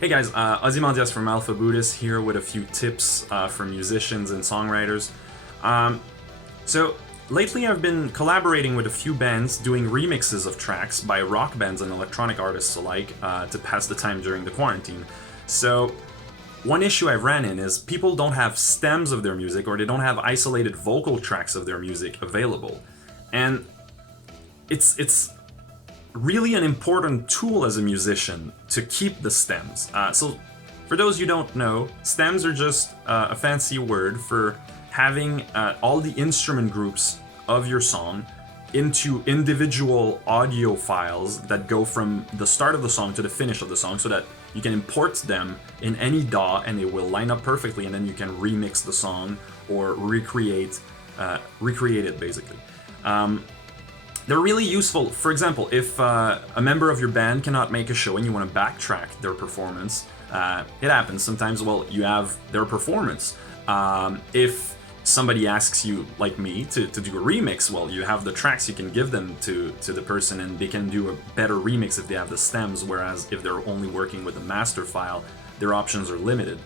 Hey guys, Ozymandias from Alpha Buddhist here with a few tips for musicians and songwriters. Um, so lately I've been collaborating with a few bands doing remixes of tracks by rock bands and electronic artists alike to pass the time during the quarantine. So one issue I've ran in is people don't have stems of their music or they don't have isolated vocal tracks of their music available. And it's really an important tool as a musician to keep the stems. So for those you don't know, stems are just a fancy word for having all the instrument groups of your song into individual audio files that go from the start of the song to the finish of the song so that you can import them in any DAW and it will line up perfectly, and then you can remix the song or recreate it basically. They're really useful. For example, if a member of your band cannot make a show and you want to backtrack their performance, it happens sometimes. Well, you have their performance. If somebody asks you, like me, to do a remix, well, you have the tracks you can give them to the person and they can do a better remix if they have the stems, whereas if they're only working with a master file, their options are limited.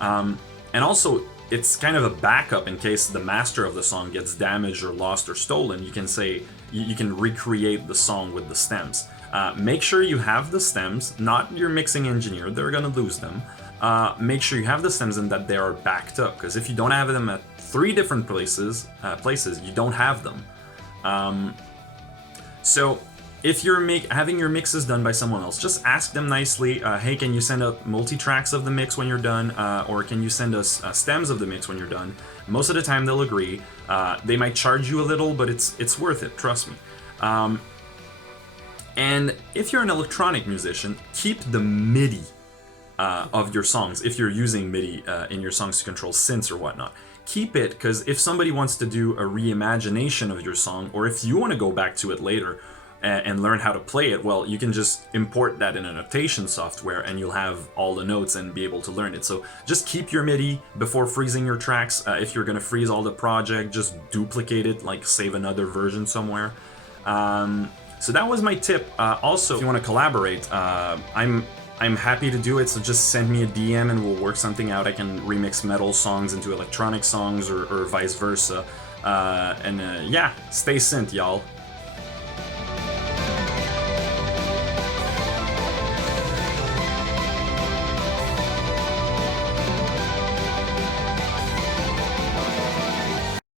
And also, it's kind of a backup in case the master of the song gets damaged or lost or stolen. You can say, you can recreate the song with the stems. Make sure you have the stems, not your mixing engineer, they're gonna lose them. Make sure you have the stems and that they are backed up, because if you don't have them at 3 different places, you don't have them. So if you're having your mixes done by someone else, just ask them nicely, hey, can you send up multi-tracks of the mix when you're done, or can you send us stems of the mix when you're done? Most of the time they'll agree. They might charge you a little, but it's worth it, trust me. And if you're an electronic musician, keep the MIDI of your songs, if you're using MIDI in your songs to control synths or whatnot. Keep it, because if somebody wants to do a reimagination of your song, or if you want to go back to it later, and learn how to play it, well, you can just import that in a notation software and you'll have all the notes and be able to learn it. So just keep your MIDI before freezing your tracks. If you're gonna freeze all the project, just duplicate it, like save another version somewhere. So that was my tip. Also, if you want to collaborate, I'm happy to do it, so just send me a DM and we'll work something out. I can remix metal songs into electronic songs or vice versa. Yeah, stay synth, y'all.